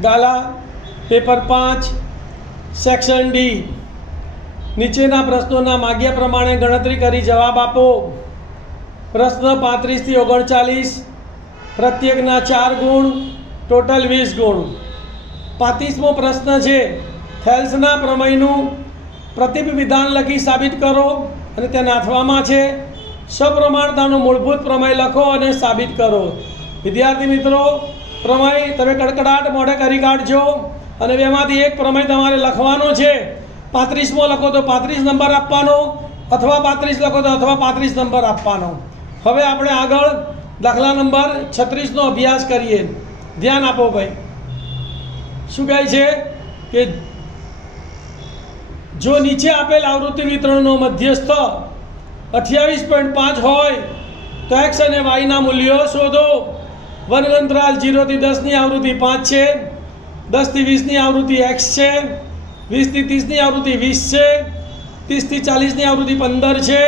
ગાલા paper 5 section D નીચેના પ્રશ્નોના માગ્યા પ્રમાણે ગણતરી કરી જવાબ આપો। પ્રશ્ન 35 થી 39 પ્રત્યેકના 4 ગુણ ટોટલ 20 ગુણ। 35મો પ્રશ્ન છે થેલ્સના પ્રમેયનું પ્રતિબિંબ વિધાન લખી સાબિત કરો અને તે નાથવામાં છે। સપ્રમાણતાનું મૂળભૂત પ્રમેય લખો અને સાબિત કરો। વિદ્યાર્થી મિત્રો પ્રમેય તમે કડકડાટ મોઢે કરી કાઢજો અને બેમાંથી એક પ્રમેય તમારે લખવાનો છે। 35મો લખો તો 35 નંબર આપવાનો, અથવા 35 લખો તો અથવા 35 નંબર આપવાનો। હવે આપણે આગળ દાખલા નંબર 36નો અભ્યાસ કરીએ। ધ્યાન આપો ભાઈ। શું કહે છે કે જો નીચે આપેલ આવૃત્તિ વિતરણનો મધ્યસ્થ 28.5 હોય તો x અને y ના મૂલ્યો શોધો। વર્ગઅંતરાલ 0 થી 10 ની આવૃત્તિ 5 છે, 10 થી 20 ની આવૃત્તિ x છે, 20 થી 30 ની આવૃત્તિ 20 છે, 30 થી 40 ની આવૃત્તિ 15 છે,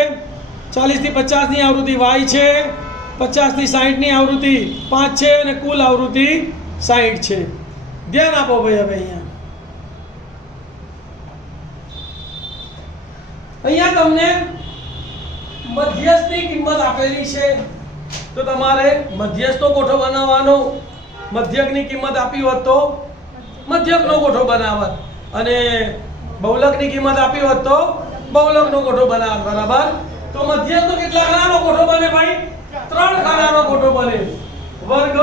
40 થી 50 ની આવૃત્તિ y છે, 50 થી 60 ની આવૃત્તિ 5 છે અને કુલ આવૃત્તિ 60 છે। ધ્યાન આપો ભાઈ। હવે અહીંયા તમને મધ્યસ્થની કિંમત આપેલી છે તો તમારે મધ્યસ્થનો ગોઠો બનાવવાનો। મધ્યકની કિંમત આપી હોત તો મધ્યકનો ગોઠો બનાવત અને બહુલકની કિંમત આપી હોત તો બહુલકનો ગોઠો બનાવત। બરાબર। તો મધ્યસ્થનો કેટલા ખાનાનો ગોઠો બને ભાઈ? 3 ખાનાનો ગોઠો બને। વર્ગ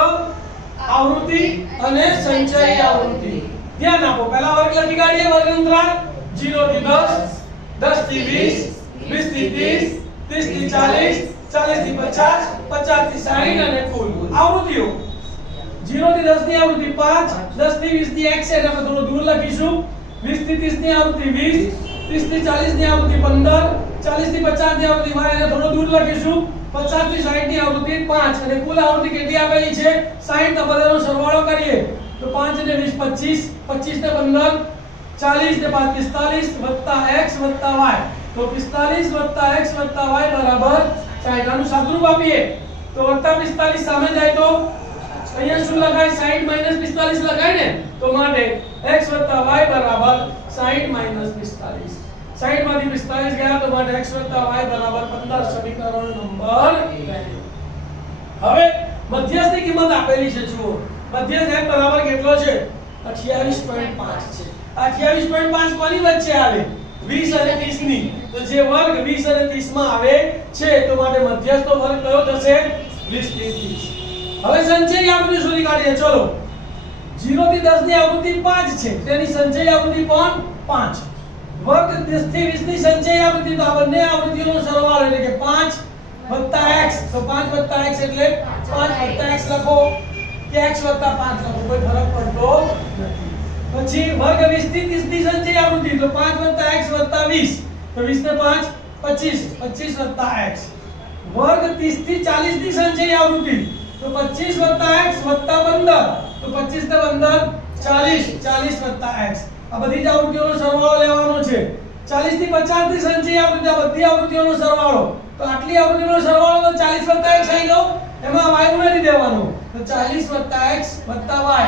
આવૃત્તિ અને સંચય આવૃત્તિ। ધ્યાન આપો। પહેલા વર્ગ લખી કાઢીએ। વર્ગ અંતરાલ 0 થી 10, 10 થી 20, 20 થી 30, 30 થી 40, 40 થી 50, 50 થી 60 અને કુલ આવૃત્તિઓ। 0 થી 10 ની આવૃત્તિ 5, 10 થી 20 ની x છે એટલે આપણે થોડું દૂર લખીશું। 20 થી 30 ની આવૃત્તિ 20, 30 થી 40 ની આવૃત્તિ 15, 40 થી 50 ની આવૃત્તિ y એટલે થોડું દૂર લખીશું। 50 થી 60 ની આવૃત્તિ 5 અને કુલ આવૃત્તિ કેટલી આપેલી છે? 60। તો બધાનો સરવાળો કરીએ તો 5 ને 20 25, 25 ને 15 40 ને 5 45 વત્તા x વત્તા y તો 45 વત્તા x વત્તા y બરાબર 60। આનું સાદુરૂપ આપીએ તો વત્તા 45 સામે જાય તો અહીંયા શું લખાય? 60 - 45 લખાય ને। તો માટે x વત્તા y બરાબર 60 - 45। 60 માંથી 45 ગયા તો માટે x વત્તા y બરાબર 15। સમીકરણ નંબર 2। હવે મધ્યસ્થની કિંમત આપેલી છે। જુઓ મધ્યસ્થ x બરાબર કેટલો છે? 28.5 છે। 28.5 કોની વચ્ચે આવે? 20 અને 30 ની। તો જે વર્ગ 20 અને 30 માં આવે છે તો માટે મધ્યસ્થનો વર્ગ કયો થશે? 20 થી 30। હવે સંચય આવૃત્તિ શોધી કાઢીએ। ચલો 0 થી 10 ની આવૃત્તિ 5 છે તેની સંચય આવૃત્તિ પણ 5। વર્ગ 10 થી 20 ની સંચય આવૃત્તિ તો આ બંને આવૃત્તિઓનો સરવાળો એટલે કે 5 + x તો 5 + x એટલે 5 + x લખો કે x + 5 લખો, કોઈ ફરક પડતો નથી। પછી વર્ગ 20 થી 30 ની સંચય આવૃત્તિ તો 5 + x + 20 તો 20 ને 5 25, 25 + x। વર્ગ 30 થી 40 ની સંચય આવૃત્તિ તો 25 + x + 15 તો 25 ને 15 40, 40 + x। આ બધી જ આવૃત્તિઓનો સરવાળો લેવાનો છે। 40 થી 50 ની સંચય આવૃત્તિ આ બધી આવૃત્તિઓનો સરવાળો તો આટલી આવૃત્તિઓનો સરવાળો તો 40 + x આવી ગયો। એમાં y ઉમેરી દેવાનો તો 40 + x + y।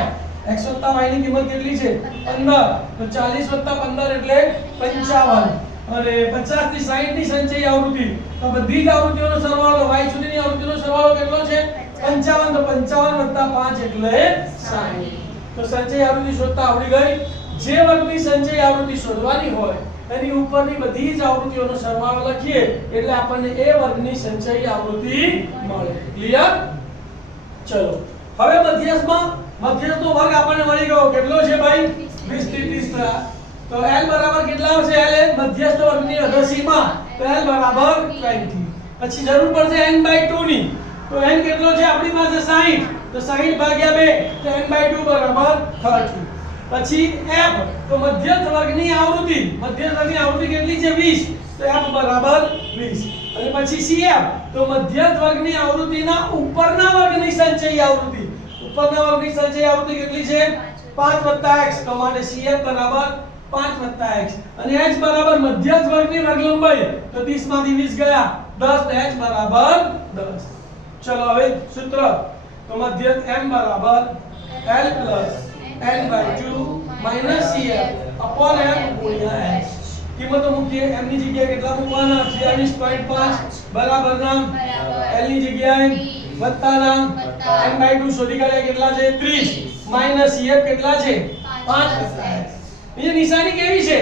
x + y ની કિંમત કેટલી છે? 15 તો 40 + 15 એટલે 55 અને 50 થી 60 ની સંચય આવૃત્તિ તો બધી જ આવૃત્તિઓનો સરવાળો y સુધીની આવૃત્તિનો સરવાળો કેટલો છે? 55 તો 55 + 5 એટલે 60। તો સંચય આવૃત્તિ શોધતા આવડી ગઈ। જે વર્ગની સંચય આવૃત્તિ શોધવાની હોય એની ઉપરની બધી જ આવૃત્તિઓનો સરવાળો લખીએ એટલે આપણને એ વર્ગની સંચય આવૃત્તિ મળે। ક્લિયર? ચલો હવે મધ્યસ્થનો વર્ગ આપણને મળી ગયો। કેટલો છે ભાઈ? 20 થી 30। તો l બરાબર કેટલા આવશે? l એ મધ્યસ્થ વર્ગની અધસીમા તો l બરાબર 20। પછી જરૂર પડશે n/2 ની તો n કેટલો છે આપણી પાસે? 60 તો 60 ભાગ્યા 2 તો n/2 બરાબર 30। પછી f તો મધ્યસ્થ વર્ગની આવૃત્તિ કેટલી છે? 20 તો f બરાબર 20। અને પછી cf તો મધ્યસ્થ વર્ગની આવૃત્તિના ઉપરના વર્ગની સંચય આવૃત્તિ કેટલી છે? 5 + x તો માટે cf બરાબર 5 + x। અને h બરાબર મધ્યસ્થ વર્ગની વર્ગ લંબાઈ તો 30 માંથી 20 ગયા 10 તો h બરાબર 10। ચલો હવે સૂત્ર તો મધ્યસ્થ m બરાબર l + n/2 minus cf upon m ગુણ્યા x. કિંમતો મૂકીએ. m ની જગ્યાએ કેટલા મૂકવાના? 23.5 બરાબર ના l ની જગ્યાએ વત્તા ના n/2 શોધી કાઢ્યા કેટલા છે? 30 માઈનસ cf કેટલા છે? 5 એ નિશાની કેવી છે?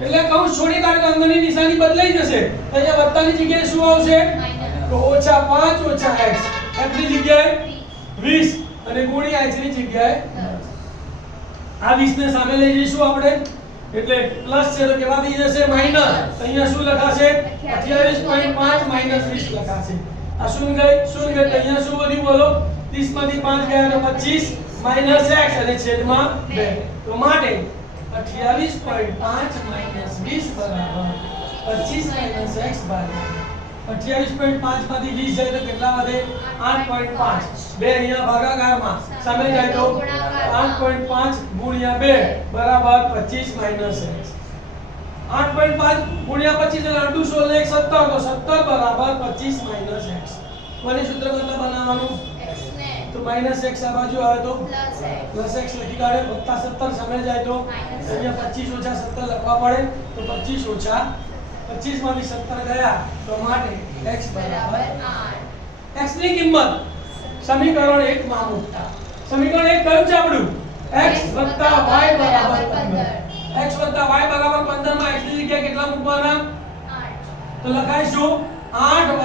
એટલે કૌંસ છોડી કાઢો તો અંદરની નિશાની બદલાઈ જશે. તો અહીંયા વત્તાની જગ્યાએ શું આવશે? તો -5 - x. f ની જગ્યાએ 20 અને ગુણ્યા h ની જગ્યાએ 10. આ 20 ને સામે લઈ જઈશું આપણે એટલે પ્લસ છે તો કેવા થઈ જશે? માઈનસ. અહીંયા શું લખાશે? 28.5 માઈનસ 20 લખાશે. આ શૂન્ય ગઈ તો અહીંયા શું વધ્યું બોલો? 30 માંથી 5 ગયા તો 25 માઈનસ x અને છેદમાં 2. તો માટે 28.5 માઈનસ 20 બરાબર 25 માઈનસ x ભાગ્યા 28.5 માંથી 20 જાય તો કેટલા વધે? 8.5. 2 અહીંયા ભાગાકારમાં સામે જાય તો 8.5 ગુણ્યા 2 બરાબર 25 માઈનસ x. 8.5 ગુણ્યા 25 એટલે અડધું 16 ને 17 તો 17 બરાબર 25 માઈનસ x. કોની સૂત્ર કેટલા બનાવવાનું? તો માઈનસ x આ બાજુ આવે તો પ્લસ x લખી કાઢે. વત્તા 17 સામે જાય તો અહીંયા 25 ઓછા 17 લખવા પડે તો 25 ઓછા 25 માંથી 17 ગયા તો માટે x બરાબર 8. x ની કિંમત સમીકરણ 1 માં મૂકતા. સમીકરણ 1 કયું છે આપણું? x y બરાબર 15. x y બરાબર 15 માં x ની જગ્યાએ કેટલા મૂકવાના? 8. તો લખાઈશું 8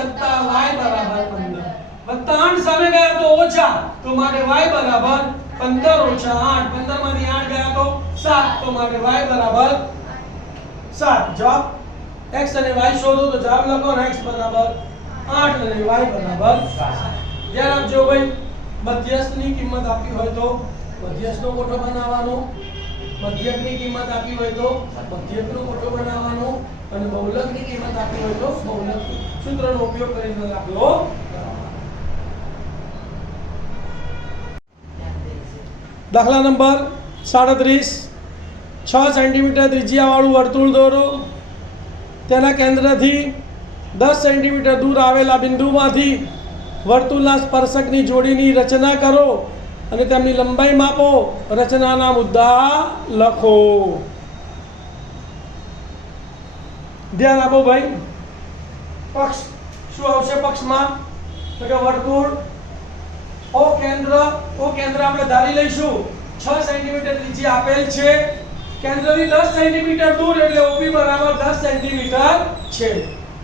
y બરાબર 15. વત્તા 8 સામે ગયા તો ઓછા તો માટે y બરાબર 15 ઓછા 8. 15 માંથી 8 ગયા તો 7 તો માટે y બરાબર 7. જવાબ x અને y શોધો તો જવાબ લખો ને x બરાબર 8 અને y બરાબર 7. ધ્યાન આપજો ભાઈ, મધ્યસ્થની કિંમત આપી હોય તો મધ્યસ્થનો કોઠો બનાવવાનો, મધ્યકની કિંમત આપી હોય તો મધ્યકનો કોઠો બનાવવાનો અને બહુલકની કિંમત આપી હોય તો બહુલક સૂત્રનો ઉપયોગ કરીને દાખલો. દાખલા નંબર 37. 6 સેન્ટીમીટર ત્રિજ્યાવાળું વર્તુળ દોરો. તેના કેન્દ્રથી 10 સેન્ટીમીટર દૂર આવેલા બિંદુમાંથી વર્તુળના સ્પર્શકની જોડીની રચના કરો અને તેમની લંબાઈ માપો. રચનાના મુદ્દા લખો. ધ્યાન આપો ભાઈ. પક્ષ શું આવશે? પક્ષમાં તો કે વર્તુળ ઓ કેન્દ્ર આપણે ધારી લઈશું 6 સેન્ટીમીટર ત્રિજ્યા આપેલ છે. કેન્દ્રથી 10 સેન્ટીમીટર દૂર એટલે OP બરાબર 10 સેન્ટીમીટર છે.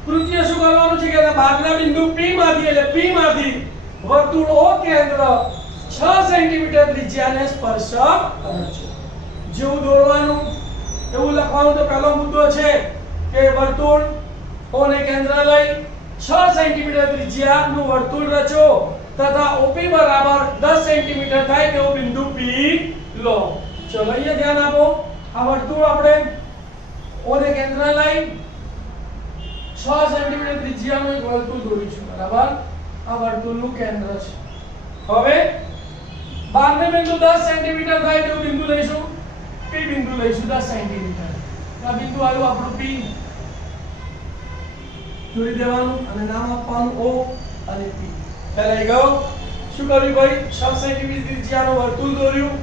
કૃત્ય શું કરવાનું છે કે બહારના બિંદુ P માંથી એટલે P માંથી વર્તુળ O કેન્દ્ર 6 સેન્ટીમીટર ત્રિજ્યાને સ્પર્શક કરે છે. જેવું દોરવાનું એવું લખવાનું. તો પહેલો મુદ્દો છે કે વર્તુળ O ને કેન્દ્ર લઈ 6 સેન્ટીમીટર ત્રિજ્યાનું વર્તુળ રચો તથા OP બરાબર 10 સેન્ટીમીટર થાય તેવું બિંદુ P લો. ચલો અહીંયા ધ્યાન આપો. આ વર્તુળ આપણે O ને કેન્દ્ર લઈ 6 સેન્ટીમીટર ત્રિજ્યાનું એક વર્તુળ દોરીશું. બરાબર? આ વર્તુળનું કેન્દ્ર છે. હવે બહારનું બિંદુ 10 સેન્ટીમીટર થાય તેવું બિંદુ લઈશું. P બિંદુ લઈશું 10 સેન્ટીમીટર. આ બિંદુ આવ્યું આપણું P. જોડી દેવાનું અને નામ આપવાનું O અને P. ચાલી ગયો. શું કર્યું ભાઈ? 6 સેન્ટીમીટર ત્રિજ્યાનું વર્તુળ દોર્યું.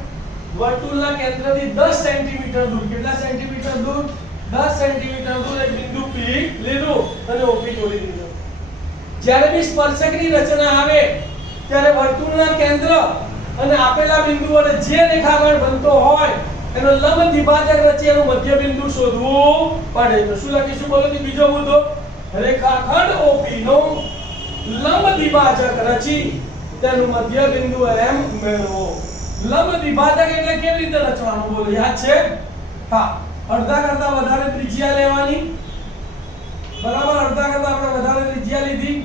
વર્તુળના કેન્દ્રથી 10 સેન્ટીમીટર દૂર. કેટલા સેન્ટીમીટર દૂર? 10 સેન્ટીમીટર દૂર એક બિંદુ P લીધું અને OP જોડી દીધો. જ્યારે બી સ્પર્શકની રચના આવે ત્યારે વર્તુળના કેન્દ્ર અને આપેલા બિંદુ વડે જે રેખાખંડ બનતો હોય એનો લંબ દ્વિભાજક રચી એનું મધ્ય બિંદુ શોધવું પડે. તો શું લખીશું બોલો? બીજો મુદ્દો, રેખાખંડ OP નો લંબ દ્વિભાજક રચી તેનું મધ્ય બિંદુ M મેળવો. લંબ દ્વિભાજક એટલે કેવી રીતે રચવાનું બોલો? યાદ છે? હા, અડધા કરતા વધારે ત્રિજ્યા લેવાની. બરાબર? અડધા કરતા આપણે વધારે ત્રિજ્યા લીધી.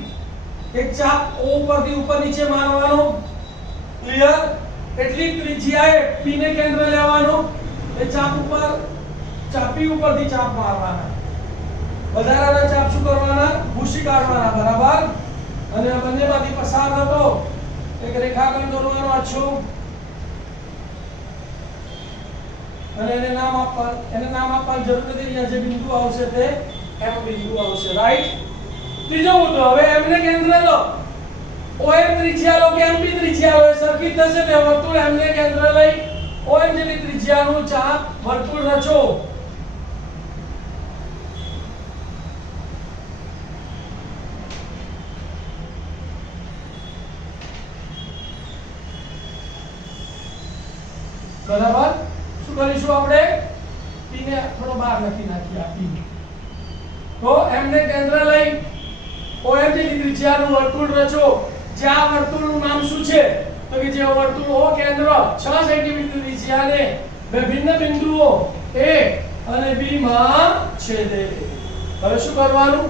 એક ચાપ O પરથી ઉપર નીચે મારવાનો. ક્લિયર? એટલી ત્રિજ્યાએ P ને કેન્દ્ર લેવાનો. એ ચાપ ઉપર ચાપી ઉપરથી ચાપ મારવાના. વધારાના ચાપ શું કરવાના? ભૂસી કાઢવાના. બરાબર? અને આ બંનેમાંથી પસાર થતો એક રેખાખંડ દોરવાનો આછો અને એને નામ આપવાની જરૂર નથી. અહીંયા જે બિંદુ આવશે તે M બિંદુ આવશે. રાઈટ? ત્રીજો મુદ્દો, હવે M ને કેન્દ્ર લો. OM ત્રિજ્યા લો કે MP ત્રિજ્યા લો, સરખી થશે તે વર્તુળ M ને કેન્દ્ર લઈ OM જેટલી ત્રિજ્યાનું ચાપ વર્તુળ રચો. બરાબર. શું કરીશું આપણે? p ને થોડો બહાર લખી નાખીએ આ p. તો m ને કેન્દ્ર લઈ OM જેટલી ત્રિજ્યાનું વર્તુળ રચો. જે આ વર્તુળનું નામ શું છે? તો કે જે વર્તુળ O કેન્દ્ર 6 સેન્ટીમીટર ત્રિજ્યાને બે ભિન્ન બિંદુઓ A અને B માં છેદે. હવે શું કરવાનું?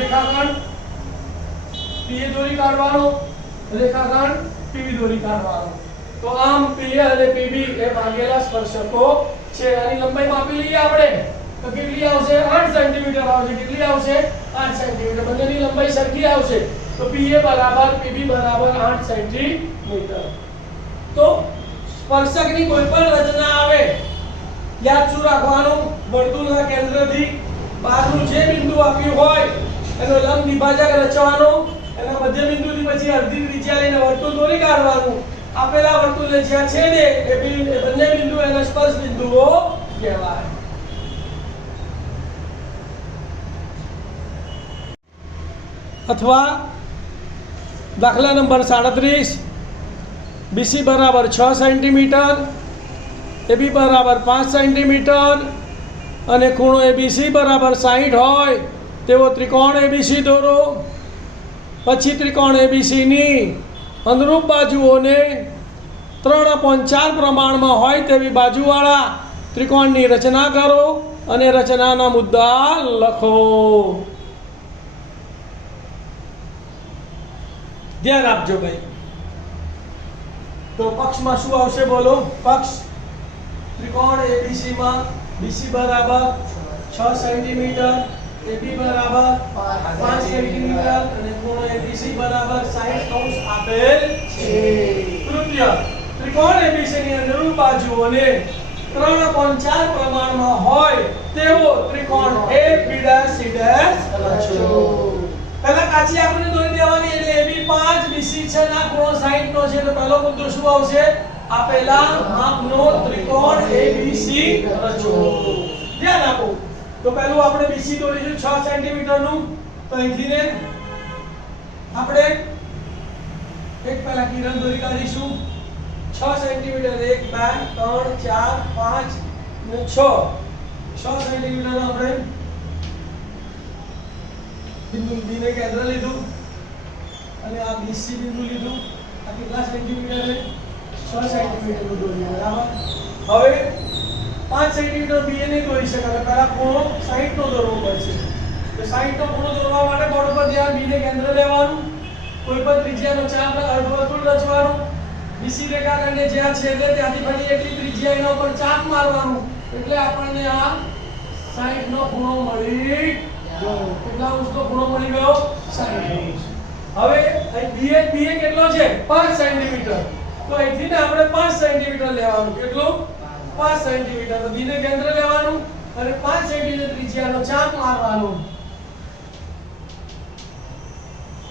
રેખાખંડ PA દોરી કાઢવાનો, રેખાખંડ PB દોરી કાઢવાનો. તો આમ PA અને PB એ ભાગેલા સ્પર્શકો છે. આની લંબાઈ માપી લઈએ આપણે. તો કેટલી આવશે? 8 સેન્ટીમીટર આવશે. કેટલી આવશે? 8 સેન્ટીમીટર. બંનેની લંબાઈ સરખી આવશે. તો PA બરાબર PB બરાબર 8 સેન્ટીમીટર. તો સ્પર્શકની કોઈ પણ રચના આવે, યાદ શું રાખવાનું? વર્તુળના કેન્દ્રથી બહારનું જે બિંદુ આપ્યું હોય એનો લંબ વિભાજક રચવાનો, એના મધ્ય બિંદુથી પછી અડધી ત્રિજ્યા લઈને વર્તુળ દોરી કાઢવાનું. આપેલા વર્તુળને જ્યાં છેદે એ બંને બિંદુ એના સ્પર્શ બિંદુઓ કહેવાય. અથવા દાખલા નંબર 37, BC બરાબર 6 સેન્ટીમીટર, AB બરાબર 5 સેન્ટીમીટર અને ખૂણો ABC બરાબર 60 હોય તેવો ત્રિકોણ ABC દોરો. પછી ત્રિકોણ ABC ની અનુરૂપ બાજુઓને 3/4 પ્રમાણમાં હોય તેવી બાજુવાળા ત્રિકોણની રચના કરો અને રચનાના મુદ્દા લખો. ધ્યાન આપજો ભાઈ. તો પક્ષમાં શું આવશે બોલો? પક્ષ ત્રિકોણ ABC માં BC બરાબર 6 સેન્ટીમીટર, AB બરાબર 5 સેન્ટીમીટર અને ખૂણો ABC બરાબર 60° આપેલ છે. તૃતીય ત્રિકોણ ABC ની અનુરૂપ બાજુઓને 3/4 પ્રમાણમાં હોય તેવો ત્રિકોણ AB'C' રચો. પહેલા કાચી આકૃતિ દોરી દેવાની. એટલે AB 5, BC 6 ના ખૂણો 60 નો છે. તો પહેલો મુદ્દો શું આવશે? આપેલા માપનો ત્રિકોણ ABC રચો. ધ્યાન આપો. તો પહેલું આપણે BC દોરીશું 6 સેન્ટીમીટર નું. તો અહીંથી ને આપણે એક પહેલા કિરણ દોરી કાઢીશું. 6 સેન્ટીમીટર 1 2 3 4 5 અને 6 સેન્ટીમીટર આપણે બિંદુ B ને કેન્દ્ર લીધું અને આ BC બિંદુ લીધું. આ કેટલા સેન્ટીમીટર છે? 6 સેન્ટીમીટર દોરી. બરાબર. હવે 5 સેન્ટીમીટર BA નહીં દોરી શકાય. પહેલા ખૂણો 60 નો દોરવો પડશે. તો 60 નો ખૂણો દોરવા માટે બોર્ડ પર ધ્યાન. B ને કેન્દ્ર લેવાનું, કોઈ પણ ત્રિજ્યાનો ચાપ અર્ધવર્તુળ રચવાનું, BC રેખાખંડને જ્યાં છેદે ત્યાંથી ફરી એટલી ત્રિજ્યા એના ઉપર ચાપ મારવાનું. એટલે આપણને આ 60 નો ખૂણો મળી ગયો. કેટલા અંશનો ખૂણો મળી ગયો? 60. હવે અહીં BA કેટલો છે? 5 સેન્ટીમીટર. તો અહીંથી ને આપણે 5 સેન્ટીમીટર લેવાનું. કેટલું? 5 સેન્ટીમીટર. તો B ને કેન્દ્ર લેવાનું અને 5 સેન્ટીમીટર ત્રિજ્યાનો ચાપ મારવાનો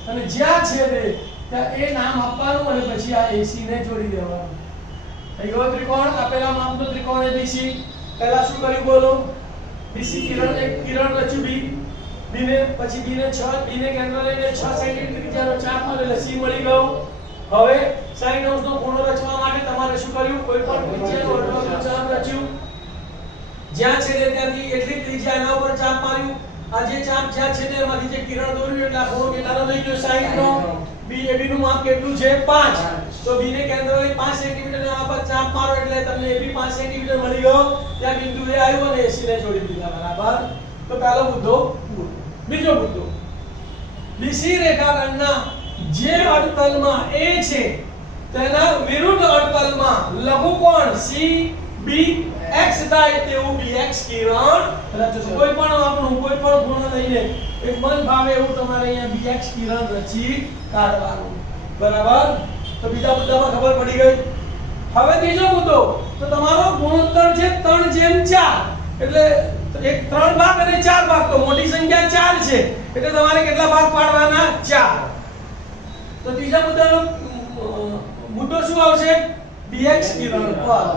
અને જ્યાં છેદે ત્યાં એ નામ આપવાનું અને પછી આ AC ને જોડી દેવાનું. અહીં ગયો ત્રિકોણ. આપેલા માપનો ત્રિકોણ ABC. પહેલા શું કર્યું બોલો? BC કિરણ એક કિરણ રચ્યું B ને, પછી B ને 6, B ને કેન્દ્ર લઈને 6 સેન્ટીમીટર ત્રિજ્યાનો ચાપ મળે એટલે C મળી ગયો. હવે 60° નો ખૂણો રચવા માટે તમારે શું કર્યું? કોઈ પણ ત્રિજ્યાનો અર્ધવર્તુળ ચાપ રચ્યું, જ્યાં છેદે ત્યાંથી એટલી ત્રિજ્યા એના ઉપર ચાપ માર્યું. આ જે ચાપ જ્યાં છેદે એમાંથી જે કિરણ દોર્યું એટલે આ ખૂણો કેટલાનો થઈ ગયો? 60 નો. AB નું માપ કેટલું છે? 5. તો B ને કેન્દ્ર લઈ 5 સેન્ટીમીટર એના પર ચાપ મારો એટલે તમને AB 5 સેન્ટીમીટર મળી ગયો. ત્યાં બિંદુ A આવ્યું અને AC ને જોડી દીધા. બરાબર. તો પહેલો મુદ્દો. બીજો મુદ્દો, BC રેખાખંડના જે અડતલમાં A છે તેના વિરુદ્ધ અડતલમાં લઘુકોણ CBX થાય તેવું BX કિરણ રચો. કોઈ પણ આપણું કોઈ પણ ખૂણો લઈને એક મન ભાવે એવું તમારે અહીંયા BX કિરણ રચી કાઢવાનું. બરાબર. તો બીજા મુદ્દામાં ખબર પડી ગઈ. હવે ત્રીજો મુદ્દો. તો તમારો ગુણોત્તર છે 3/4. એટલે એક 3 ભાગ અને 4 ભાગ. તો મોટી સંખ્યા 4 છે એટલે તમારે કેટલા ભાગ પાડવાના? 4. તો ત્રીજા મુદ્દાનો મુદ્દો શું આવશે? BX કિરણ પર.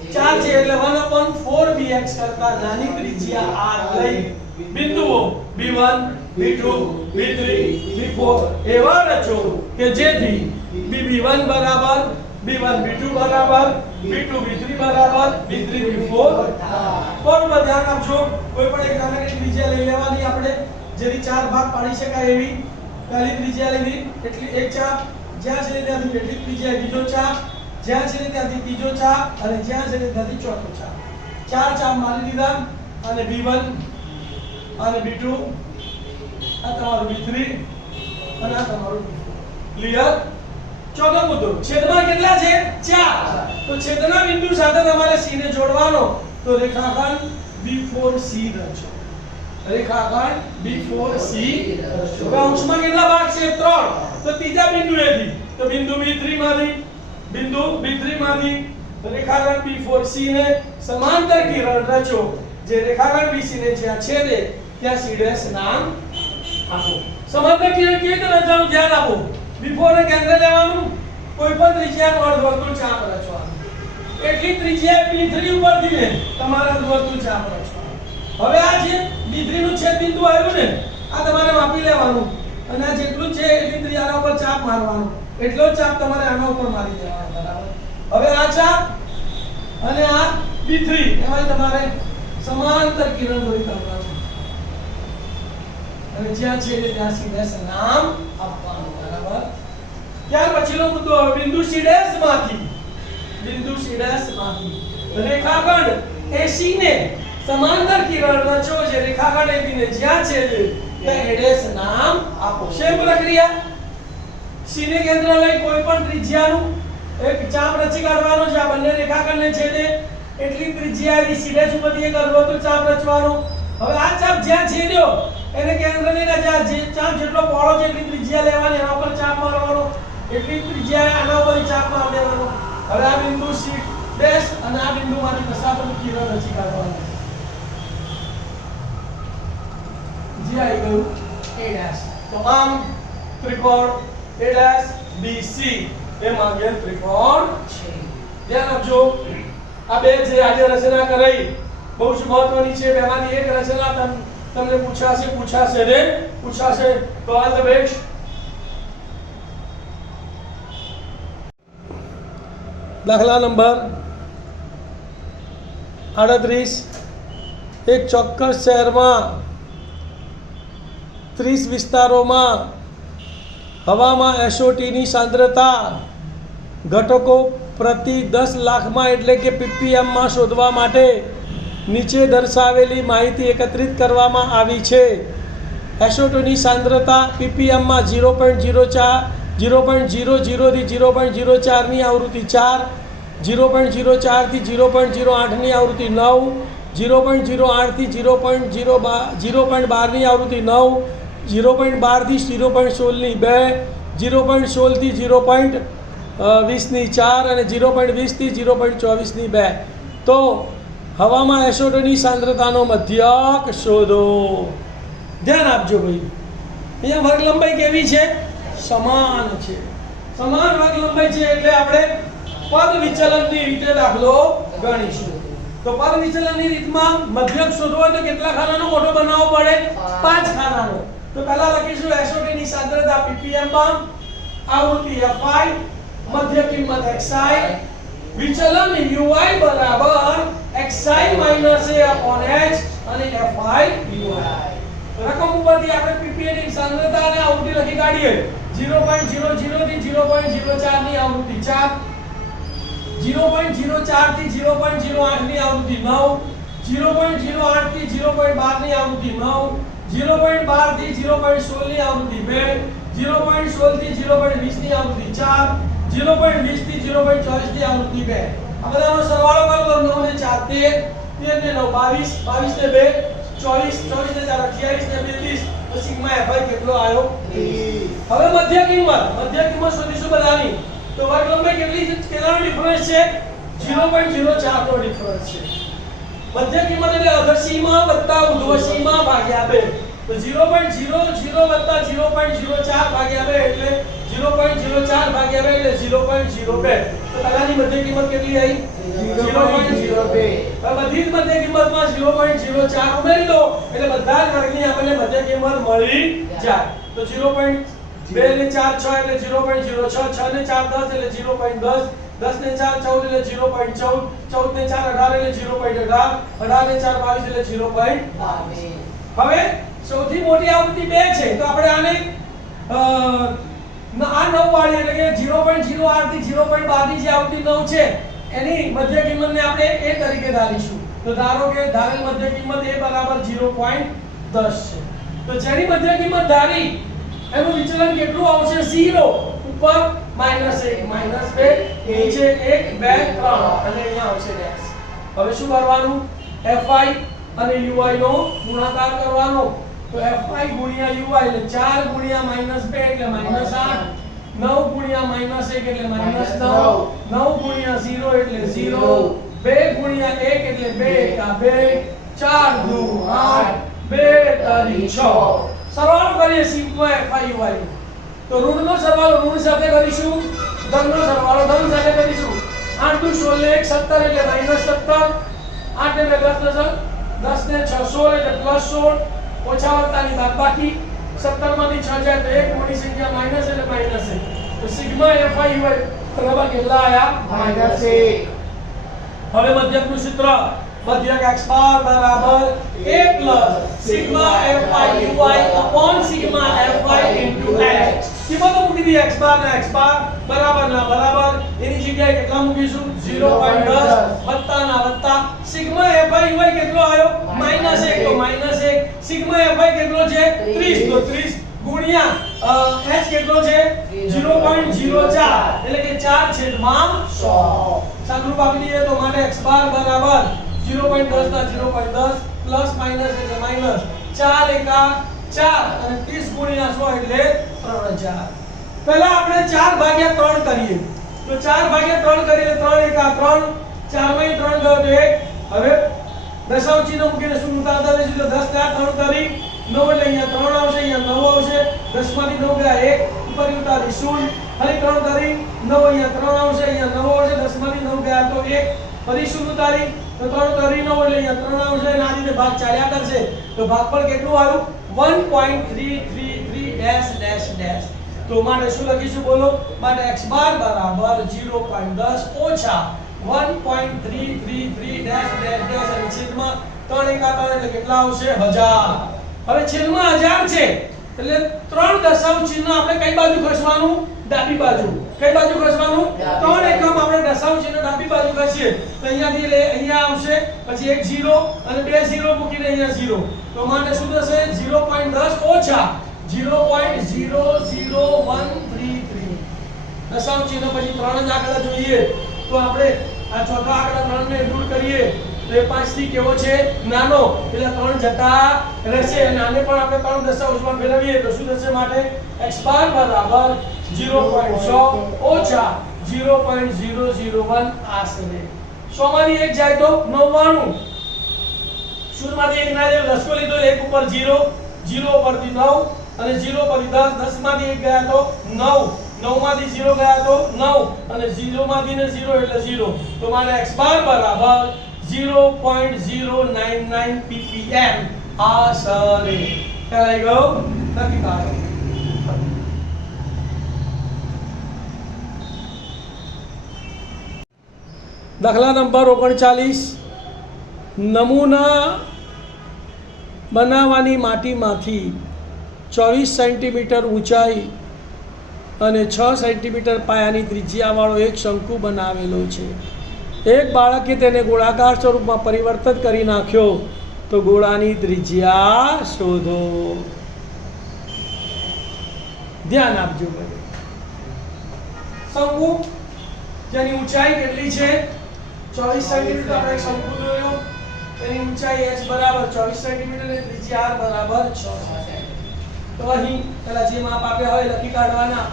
4 છે એટલે 1/4bx કરતા નાની ત્રિજ્યા r લઈ બિંદુઓ B1 B2 B3 B4 એવા રચો કે જેથી B1 બરાબર B1 B2 બરાબર B2 B3 બરાબર B3 B4 બરોબર ધ્યાન આપજો કોઈ પણ એક નાની ત્રિજ્યા લઈ લેવાની આપણે જેની 4 ભાગ પાડી શકાય એવી પહેલી ત્રિજ્યા લેવી એટલી એક ચાપ જ્યાં છે ત્યાંથી એટલી ત્રિજ્યા બીજો ચાપ જ્યાં છે ત્યાંથી ત્રીજો ચાપ અને જ્યાં છે ત્યાંથી ચોથો ચાપ 4 ચાપ મારી દીધા અને B1 અને B2 આ તમારું B3 અને આ તમારું ક્લિયર ચોથો મુદ્દો છેદમાં કેટલા છે 4 તો છેદના બિંદુ સાથે તમારે C ને જોડવાનો તો રેખાખંડ B4C રચો રેખાખંડ B4C રચો હવે અંશમાં કેટલા ભાગ છે 3 તો ત્રીજા બિંદુએથી તો બિંદુ B3 માંથી રેખાખંડ B4C ને સમાંતર કિરણ રચો જે રેખાખંડ BC ને જ્યાં છેદે ત્યાં C' નામ આપો સમાંતર કિરણ કેવી રીતે રચવાનું ધ્યાન આપો B4 ને કેન્દ્ર લેવાનું કોઈ પણ ત્રિજ્યાનું અર્ધવર્તુળ ચાપ રચવાનું એટલી ત્રિજ્યા B3 ઉપરથી ને તમારે અર્ધવર્તુળ ચાપ રચવાનું હવે આ જે B3 નું છેદ બિંદુ આવ્યું ને આ તમારે માપી લેવાનું અને આ જેટલું છે એટલી ત્રિજ્યા ઉપર ચાપ મારવાનો એટલો ચાપ તમારે આના ઉપર મારી દેવાનો બરાબર હવે આ ચાપ અને આ B3 એમાં તમારે સમાંતર કિરણ દોરી કરવાનું અને જ્યાં છે ત્યાં C' નામ આપવાનું બરાબર ત્યાર પછીનો મુદ્દો હવે બિંદુ C' માંથી રેખાખંડ AC ને સમાંતર કિરણ રચો જે રેખાખંડ AB ને જ્યાં છે ત્યાં A' નામ આપો સેમ પ્રક્રિયા C ને કેન્દ્ર લઈ કોઈ પણ ત્રિજ્યાનું એક ચાપ રચી કાઢવાનો છે આ બંને રેખાખંડને છેદે એટલી ત્રિજ્યા આવી C' ઉપરથી એક અર્ધવર્તુળ ચાપ રચવાનો હવે આ ચાપ જ્યાં છેદ્યો એને કેન્દ્રની નજીક જે ચાપ જેટલો પહોળો છે એટલી ત્રિજ્યા લેવાની એના ઉપર ચાપ મારવાનો એટલી ત્રિજ્યા આના ઉપર ચાપ માર દેવાનો હવે આ બિંદુ C' અને આ બિંદુમાંથી પસાર થતું કિરણ રચી કાઢવાનું જે આવી ગયું A' તમામ ત્રિકોણ A'BC એ માગેલ ત્રિકોણ છે ધ્યાન આપજો આ બે જે આજે રચના કરી બહુ જ મહત્વની છે બેમાંથી એક રચના તમને પૂછાશે તો ઓલ ધ બેસ્ટ દાખલા નંબર 38 એક ચોક્કસ શહેરમાં 30 વિસ્તારોમાં હવામાં SO2 ની સાંદ્રતા ઘટકો પ્રતિ 10 લાખમાં એટલે કે ppm માં શોધવા માટે નીચે દર્શાવેલી માહિતી એકત્રિત કરવામાં આવી છે SO2 ની સાંદ્રતા ppm માં 0.000 થી 0.04 ની આવૃત્તિ 4 0.04 થી 0.08 ની આવૃત્તિ 9 0.08 થી 0.12 ની આવૃત્તિ 9 0.12 થી 0.16 ની 2 0.16 થી 0.20 ની 4 અને 0.20 થી 0.24 ની 2 તો હવામાં SO2 ની સાંદ્રતાનો મધ્યક શોધો ધ્યાન આપજો ભાઈ અહીંયા વર્ગ લંબાઈ કેવી છે સમાન છે સમાન વર્ગ લંબાઈ છે એટલે આપણે પદ વિચલનની રીતે દાખલો ગણીશું તો પદ વિચલનની રીતમાં મધ્યક શોધવો તો કેટલા ખાનાનો મોટો બનાવવો પડે 5 ખાનાનો તો પહેલા લખીશું SO2 ની સાંદ્રતા ppm માં આવૃત્તિ fi મધ્ય કિંમત xi વિચલન ui બરાબર xi - a upon h અને fi ui રકમ ઉપરથી આપણે ppm ની સાંદ્રતા અને આવૃત્તિ લખી કાઢીએ 0.00 થી 0.04 ની આવૃત્તિ 4 0.04 થી 0.08 ની આવૃત્તિ 9 0.08 થી 0.12 ની આવૃત્તિ 9 0.12 થી 0.16 ની આવૃત્તિ 2 0.16 થી 0.20 ની આવૃત્તિ 4 0.20 થી 0.24 ની આવૃત્તિ 2 આ બધાનો સરવાળો કરો તો 9 ને 4 13 13 ને 9 22 22 ને 2 24 24 ને 4 28 ને 32 તો સિગ્મા fi કેટલો આવ્યો 30 હવે મધ્ય કિંમત શોધીશું બધાની તો વર્ગ લંબાઈ કેટલાનો ડિફરન્સ છે 0.04 નો ડિફરન્સ છે મધ્ય કિંમત એટલે અધર સીમા વત્તા ઉર્ધ્વ સીમા ભાગ્યા 2 તો 0.00 વત્તા 0.04 ભાગ્યા 2 એટલે 0.04 0.04 ભાગ્યા 2 એટલે 0.02 તો તલાની મધ્ય કિંમત કેટલી આવી 0.02 હવે બધી જ મધ્ય કિંમતમાં 0.04 ઉમેરી દો એટલે બધા જ વર્ગની આપણને મધ્ય કિંમત મળી જાય તો 0.2 ને 4 6 એટલે 0.06 6 ને 4 10 એટલે 0.10 10 ને 4 14 એટલે 0.14 14 ને 4 18 એટલે 0.18 18 ને 4 22 એટલે 0.22 હવે સૌથી મોટી આવૃત્તિ 2 છે તો આપણે આને આ 9 વાળી એટલે કે 0.08 થી 0.12 જે આવૃત્તિ 9 છે એની મધ્ય કિંમતને આપણે a તરીકે ધારીશું તો ધારો કે ધારેલ મધ્ય કિંમત a બરાબર 0.10 છે તો જેની મધ્ય કિંમત ધારી એનું વિચલન કેટલું આવશે 0 ઉપર -1 -2 નીચે 1 2 3 અને અહીંયા આવશે ડેશ હવે શું કરવાનું fi અને ui નો ગુણાકાર કરવાનો તો fi ગુણ્યા ui એટલે 4 ગુણ્યા -2 એટલે -8 9 ગુણ્યા -1 એટલે -9 9 ગુણ્યા 0 એટલે 0 2 ગુણ્યા 1 એટલે 2 કા 2 4 દુ 8 2 તારી 6 સરવાળો કરીએ સિમ્પલ fi ui તો ઋણનો સરવાળો ઋણ સાથે કરીશું ધનનો સરવાળો ધન સાથે કરીશું 8 દુ 16 ને 1 17 એટલે -17 8 ને 10 10 ને 6 16 એટલે +16 ઓછા વત્તાની બાદબાકી 17 માંથી 6 જાય તો 1 મોટી સંખ્યા માઈનસ એટલે -1 તો સિગ્મા fi ui બરાબર કેટલા આયા -1 હવે મધ્યકનું સૂત્ર મધ્યક x બાર બરાબર a plus sigma fi ui upon sigma fi into h કિંમતો મૂકી દી x બાર ના x બાર બરાબર ના બરાબર એની જગ્યાએ કેટલા મૂકીશું 0.10 વત્તા ના વત્તા સિગ્મા fi ui કેટલો આવ્યો -1 તો -1 સિગ્મા fi કેટલો છે 30 તો 30 ગુણ્યા h કેટલો છે 0.04 એટલે કે 4 છેદમાં 100 સાદુરૂપ આપી દઈએ તો માટે x બાર બરાબર 0.10 ના 0.10 પ્લસ માઈનસ એટલે માઈનસ 4 એકા 4 અને 30 ગુણ્યા 100 એટલે 3000 પહેલા આપણે 4 ભાગ્યા 3 કરીએ તો 4 ભાગ્યા 3 કરીએ 3 એકા 3 4 માંથી 3 ગયો તો 1 હવે દશાંશ ચિહ્ન મૂકીને શું ઉતારતા રહીશું તો 10 ના 3 કરી 9 એટલે અહીંયા 3 આવશે અહીંયા 9 આવશે 10 માંથી 9 ગયા 1 ઉપર ઉતારી 0 ફરી 3 કરી 9 અહીંયા 3 આવશે અહીંયા 9 આવશે 10 માંથી 9 ગયા તો 1 ફરી 0 ઉતારી તો 3 કરી 9 એટલે અહીંયા 3 આવશે અને આ રીતે ભાગ ચાલ્યા કરશે તો ભાગફળ કેટલું આવ્યું 1.333 ડેશ ડેશ ડેશ તો માટે શું લખીશું બોલો માટે x બાર બરાબર 0.10 ઓછા 1.333 ડેશ ડેશ ડેશ અને છેદમાં 3 એકા 3 એટલે કેટલા આવશે 1000 હવે છેદમાં 1000 છે એટલે 3 દશાંશ ચિહ્ન આપણે કઈ બાજુ ખસવાનું ડાબી બાજુ કઈ બાજુ ખસવાનું 3 એકમ આપણે દશાંશ ચિહ્ન ડાબી બાજુ ખસીએ તો અહીંયાથી લે અહીંયા આવશે પછી એક 0 અને બે 0 મૂકીને અહીંયા 0 તો માટે શું થશે 0.10 ઓછા 0.00133 દશાંશ ચિહ્ન પછી 3 જ આંકડા જોઈએ તો આપણે આ ચોથા આંકડા 3 ને દૂર કરીએ તો એ 5 થી કેવો છે નાનો એટલે 3 જતા રહેશે અને આને પણ આપણે 3 દશાંશમાં ફેરવીએ તો શું થશે માટે x બાર બરાબર 0.100 ઓછા 0.001 આશરે 100 માંથી 1 જાય તો 99 0 માંથી 1 ના જાય દસકો લીધો 1 ઉપર 0 0 પરથી 9 અને 0 પરથી 10 10 માંથી 1 ગયા તો 9 9 માંથી 0 ગયા તો 9 અને 0 માંથી ને 0 એટલે 0 તો મારે x બાર બરાબર 0.099 ppm આશરે કરાઈ ગયો નક્કી કરો દાખલા નંબર 39 નમૂના બનાવવાની માટીમાંથી 24 સેન્ટીમીટર ઊંચાઈ અને 6 સેન્ટીમીટર પાયાની ત્રિજ્યાવાળો એક શંકુ બનાવેલો છે એક બાળકે તેને ગોળાકાર સ્વરૂપમાં પરિવર્તિત કરી નાખ્યો તો ગોળાની ત્રિજ્યા શોધો ધ્યાન આપજો ભાઈ શંકુ જેની ઊંચાઈ કેટલી છે 24 સેન્ટીમીટર આપણે શંકુ દોર્યો એની ઊંચાઈ h બરાબર 24 સેન્ટીમીટર અને ત્રિજ્યા r બરાબર 6 છે તો અહીં પેલા જે માપ આપ્યા હોય લખી કાઢવાના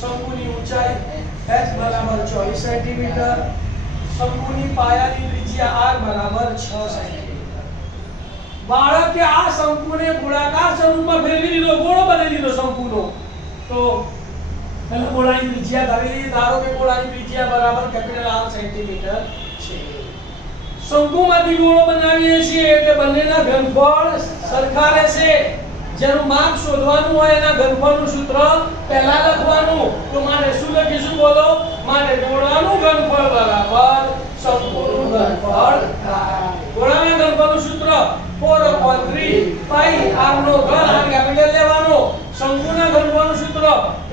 શંકુની ઊંચાઈ h બરાબર 24 સેન્ટીમીટર શંકુની પાયાની ત્રિજ્યા r બરાબર 6 સેન્ટીમીટર બાળકે આ શંકુને ગોળાકાર સ્વરૂપમાં ફેરવી દીધો ગોળો બનાવી દીધો શંકુનો તો એટલે ગોળાની ત્રિજ્યા ધારી લીધી. ધારો કે ગોળાની ત્રિજ્યા બરાબર કેપિટલ R સેન્ટીમીટર છે. શંકુમાંથી ગોળો બનાવીએ છીએ એટલે બંનેના ઘનફળ સરખા રહેશે. જેનું માપ શોધવાનું હોય એના ઘનફળનું સૂત્ર પહેલા લખવાનું. તો મારે શું લખીશું બોલો? મારે ગોળાનું ઘનફળ બરાબર શંકુનું ઘનફળ થાય. ગોળાના ઘનફળનું સૂત્ર 4/3 પાઈ r નો ઘન r કેપિટલ લેવાનો. શંકુના ઘનફળનું સૂત્ર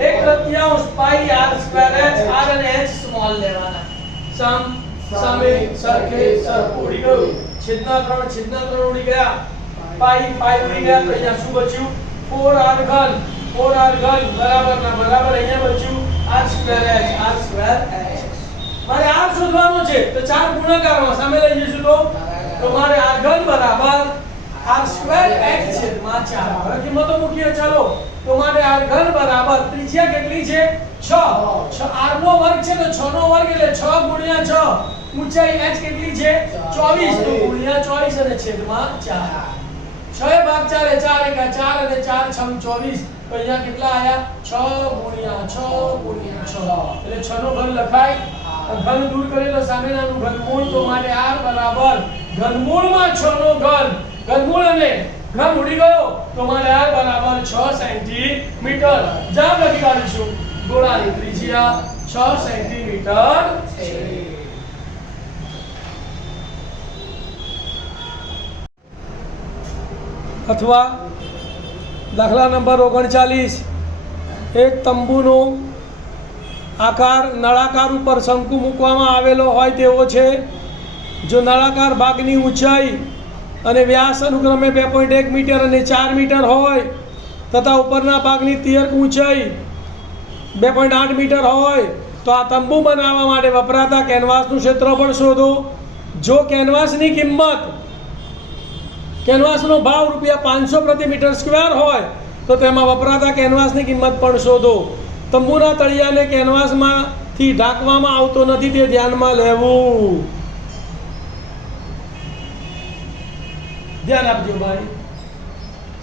1/3 પાઈ r સ્ક્વેર h r અને h સ્મોલ લેવાના. સામે સરખે સરખું ઉડી ગયું. છેદના 3 ઉડી ગયા. પાઈ ઉડી ગયા. તો અહીંયા શું બચ્યું? 4r ઘન બરાબર ના બરાબર અહીંયા બચ્યું r સ્ક્વેર h. મારે r શોધવાનો છે તો ચાર ગુણાકારમાં સામે લઈ જઈશું તો મારે r ઘન બરાબર r સ્ક્વેર h છેદમાં 4. હવે કિંમતો મૂકીએ ચાલો. તો મારે r ઘન બરાબર ત્રિજ્યા કેટલી છે? 6. r નો વર્ગ છે તો 6 નો વર્ગ એટલે 6 ગુણ્યા 6. ઊંચાઈ h કેટલી છે? 24. તો ગુણ્યા 24 અને છેદમાં 4. 6 ભાગ 4 4 એકા 4 અને 4 6 24. તો અહીંયા કેટલા આયા? 6 ગુણ્યા 6 એટલે 6 નો ઘન લખાય. ઘન દૂર કરીએ તો સામેનાનું ઘનમૂળ. તો માટે r બરાબર ઘનમૂળમાં 6 નો ઘન. ઘનમૂળ અને ઘન ઉડી ગયો તો મારે r બરાબર 6 સેન્ટીમીટર. જવાબ લખી કાઢીશું. ગોળાની ત્રિજ્યા 6 સેન્ટીમીટર છે. અથવા દાખલા નંબર 39. એક તંબુનો આકાર નળાકાર ઉપર શંકુ મૂકવામાં આવેલો હોય તેવો છે. જો નળાકાર ભાગની ઊંચાઈ અને વ્યાસ અનુક્રમે 2.1 મીટર અને 4 મીટર હોય તથા ઉપરના ભાગની તિર્યક ઊંચાઈ 2.8 મીટર હોય તો આ તંબુ બનાવવા માટે વપરાતા કેનવાસનું ક્ષેત્રફળ શોધો. જો કેનવાસની કિંમત કેનવાસનો ભાવ ₹500 પ્રતિ મીટર સ્ક્વેર હોય તો તેમાં વપરાતા કેનવાસની કિંમત પણ શોધો. તંબુના તળિયાને કેનવાસમાંથી ઢાંકવામાં આવતો નથી તે ધ્યાનમાં લેવું. ધ્યાન આપજો ભાઈ.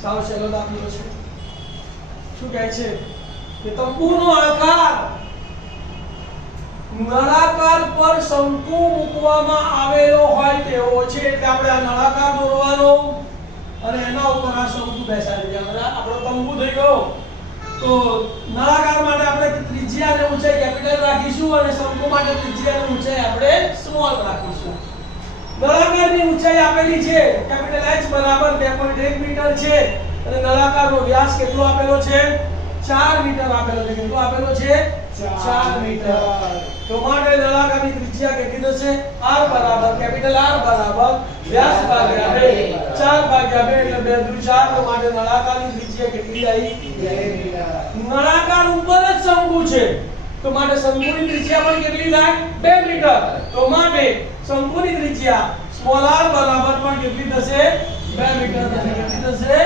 સાવ સહેલો દાખલો છે. શું કહે છે કે તંબુનો આકાર નળાકાર પર શંકુ મૂકવામાં આવેલો હોય તેવો છે. એટલે આપણે આ નળાકાર દોરવાનો અને એના ઉપર આ શંકુ બેસાડી દેવાનો. આપણો તંબુ થઈ ગયો. તો નળાકાર માટે આપણે ત્રિજ્યા અને ઊંચાઈ કેપિટલ રાખીશું અને શંકુ માટે ત્રિજ્યા અને ઊંચાઈ આપણે સ્મોલ રાખીશું. નળાકારની ઊંચાઈ આપેલી છે કેપિટલ h બરાબર 2.1 મીટર છે અને નળાકારનો વ્યાસ કેટલો આપેલો છે? 4 મીટર આપેલો છે. કેટલો આપેલો છે? 4 મીટર. તો માટે નળાકારની ત્રિજ્યા કેટલી થશે? r બરાબર કેપિટલ R બરાબર વ્યાસ ભાગ્યા 2. 4 ભાગ્યા 2 એટલે 2 દુ 4. તો માટે નળાકારની ત્રિજ્યા કેટલી આવી? 2 મીટર. નળાકાર ઉપર જ શંકુ છે તો માટે શંકુની ત્રિજ્યા પણ કેટલી થાય? 2 મીટર. તો માટે શંકુની ત્રિજ્યા સ્મોલ r બરાબર પણ કેટલી થશે? 2 મીટર થશે. કેટલી થશે?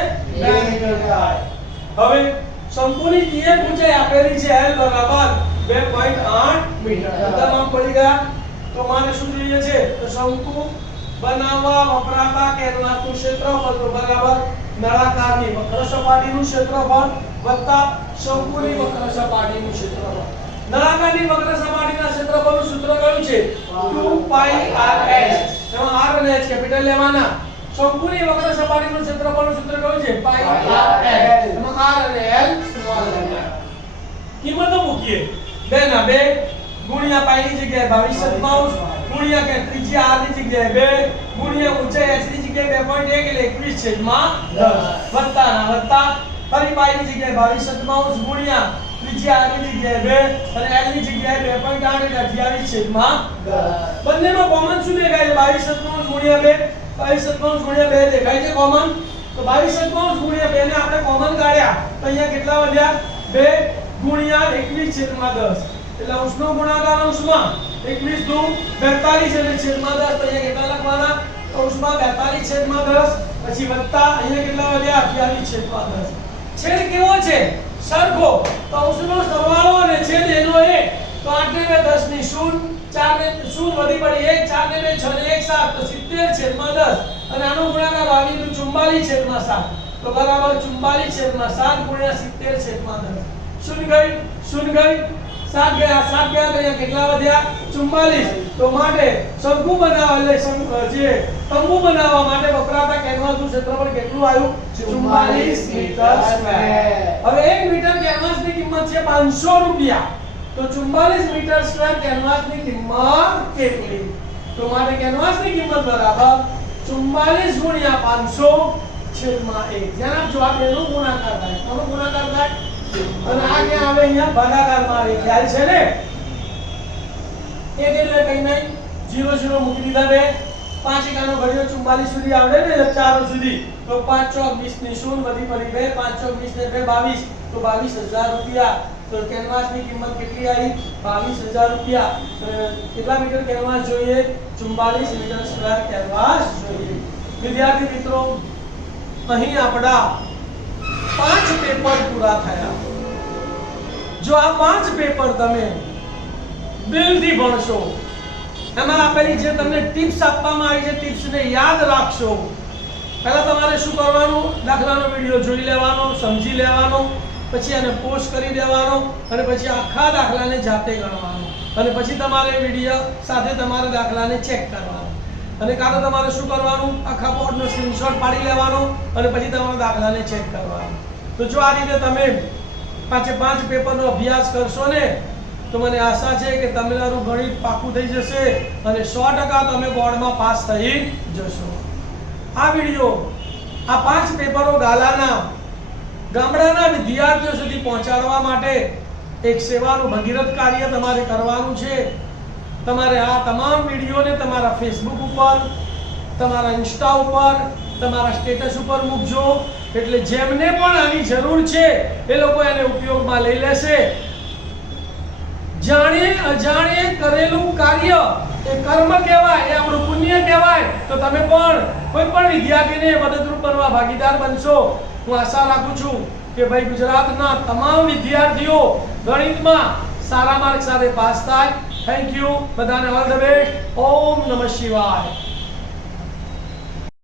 2 મીટર થાય. હવે શંકુની તિર્યક ઊંચાઈ આપેલી છે l બરાબર 2.8 મીટર. તમામ પડી ગયા. તો મારે શું જોઈએ છે? તો શંકુ બનાવવા વપરાતા કેનવાસનું ક્ષેત્રફળ તો બરાબર નળાકારની વક્ર સપાટીનું ક્ષેત્રફળ વત્તા શંકુની વક્ર સપાટીનું ક્ષેત્રફળ. નળાકારની વક્ર સપાટીના ક્ષેત્રફળનું સૂત્ર કયું છે? 2 પાઈ r h. એમાં r અને h કેપિટલ લેવાના. શંકુની વક્ર સપાટીનું ક્ષેત્રફળનું સૂત્ર કયું છે? પાઈ r h. એમાં r અને l સ્મોલ લેવાના. કિંમતો મૂકીએ. 2 ના 2 ગુણ્યા પાઈની જગ્યાએ 22 ગુણ્યા કે ત્રિજ્યા r ની જગ્યાએ 2 ગુણ્યા ઊંચાઈ h ની જગ્યાએ 2.1 એટલે 21/10 વત્તા ના વત્તા ફરી પાઈની જગ્યાએ 22 ગુણ્યા ત્રિજ્યા r ની જગ્યાએ 2 અને l ની જગ્યાએ 2.8 એટલે 28/10. બંનેમાં કોમન શું દેખાય છે? 22 ગુણ્યા 2 22 ગુણ્યા 2 દેખાય છે કોમન. તો 22 ગુણ્યા 2 ને આપણે કોમન કાઢ્યા તો અહીંયા કેટલા વધ્યા? 2 ગુણ્યા 21/10 એટલે અંશનો ગુણાકાર અંશમાં 21 દુ 42 એટલે છેદમાં 10. તો અહીંયા કેટલા લખવાના? અંશમાં 42/10 પછી વત્તા અહીંયા કેટલા વધ્યા? 28/10. છેદ કેવો છે? સરખો. તો અંશનો સરવાળો અને છેદ એનો 1. તો 8 ને 10 ની 0 4 ને 0 વધી પડી 1 4 ને 2 6 ને 1 7 તો 70/10 અને આનો ગુણાકાર આવી ગયો 44/7 તો બરાબર 44/7 ગુણ્યા 70/10. શું ગઈ? શૂન્ય ગઈ 7 ગયા તો અહીંયા કેટલા વધ્યા 44 તો માટે શંકુ બનાવવા એટલે જે તંબુ બનાવવા માટે વપરાતા કેનવાસનું ક્ષેત્રફળ કેટલું આવ્યું 44 મીટર સ્ક્વેર હવે 1 મીટર કેનવાસની કિંમત છે 500 રૂપિયા તો 44 મીટર સ્ક્વેર કેનવાસની કિંમત કેટલી તો માટે કેનવાસની કિંમત બરાબર 44 ગુણ્યા 500 છેદમાં 1 જેના જવાબ એનો ગુણાકાર થાય કોનો ગુણાકાર થાય અને આ ક્યાં આવે અહીંયા ભાગાકારમાં આવે ખ્યાલ છે ને એક એટલે કઈ નહીં 0 0 મૂકી દીધા બે 5 એકાનો ઘડિયો 44 સુધી આવડે ને 4 સુધી તો 5 ચોક 20 ની શૂન્ય બધી પડી બે 5 ચોક 20 ને 2 22 તો 22000 રૂપિયા તો કેનવાસની કિંમત કેટલી આવી 22000 રૂપિયા કેટલા મીટર કેનવાસ જોઈએ 44 મીટર સ્ક્વેર કેનવાસ જોઈએ વિદ્યાર્થી મિત્રો અહીં આપડા 5 પેપર પૂરા થયા જો આ 5 પેપર તમે દિલથી ભણશો એમાં આપેલી જે તમને ટિપ્સ આપવામાં આવી છે ટિપ્સને યાદ રાખશો પહેલા તમારે શું કરવાનું દાખલાનો વિડિયો જોઈ લેવાનો સમજી લેવાનો પછી એને પોસ્ટ કરી દેવાનો અને પછી આખા દાખલાને જાતે ગણવાનો અને પછી તમારે વિડિયો સાથે તમારા દાખલાને ચેક કરવાનો અને કાં તો તમારે શું કરવાનું આખા બોર્ડનો સ્ક્રીનશોટ પાડી લેવાનો અને પછી તમારા દાખલાને ચેક કરવાનો તો જો આ રીતે તમે 5 પેપરનો અભ્યાસ કરશો ને તો મને આશા છે કે તમારું ગણિત પાકું થઈ જશે અને 100% તમે બોર્ડમાં પાસ થઈ જશો આ વિડિયો આ 5 પેપરો ગામડાના વિદ્યાર્થીઓ સુધી પહોંચાડવા માટે એક સેવાનું ભગીરથ કાર્ય તમારે કરવાનું છે તમારે આ તમામ વિડિયોને તમારા ફેસબુક ઉપર તમારા ઇન્સ્ટા ઉપર તમારા સ્ટેટસ ઉપર મૂકજો એટલે જેમને પણ આની જરૂર છે એ લોકો એને ઉપયોગમાં લઈ લેશે જાણે અજાણે કરેલું કાર્ય એ કર્મ કહેવાય એ આપણું પુણ્ય કહેવાય તો તમે પણ કોઈ પણ વિદ્યાર્થીને મદદરૂપ બનવા ભાગીદાર બનશો હું આશા રાખું છું કે ભાઈ ગુજરાતના તમામ વિદ્યાર્થીઓ ગણિતમાં સારા માર્ક સાથે પાસ થાય થેન્ક યુ બધાને ઓલ ધ બેસ્ટ ઓમ નમઃ શિવાય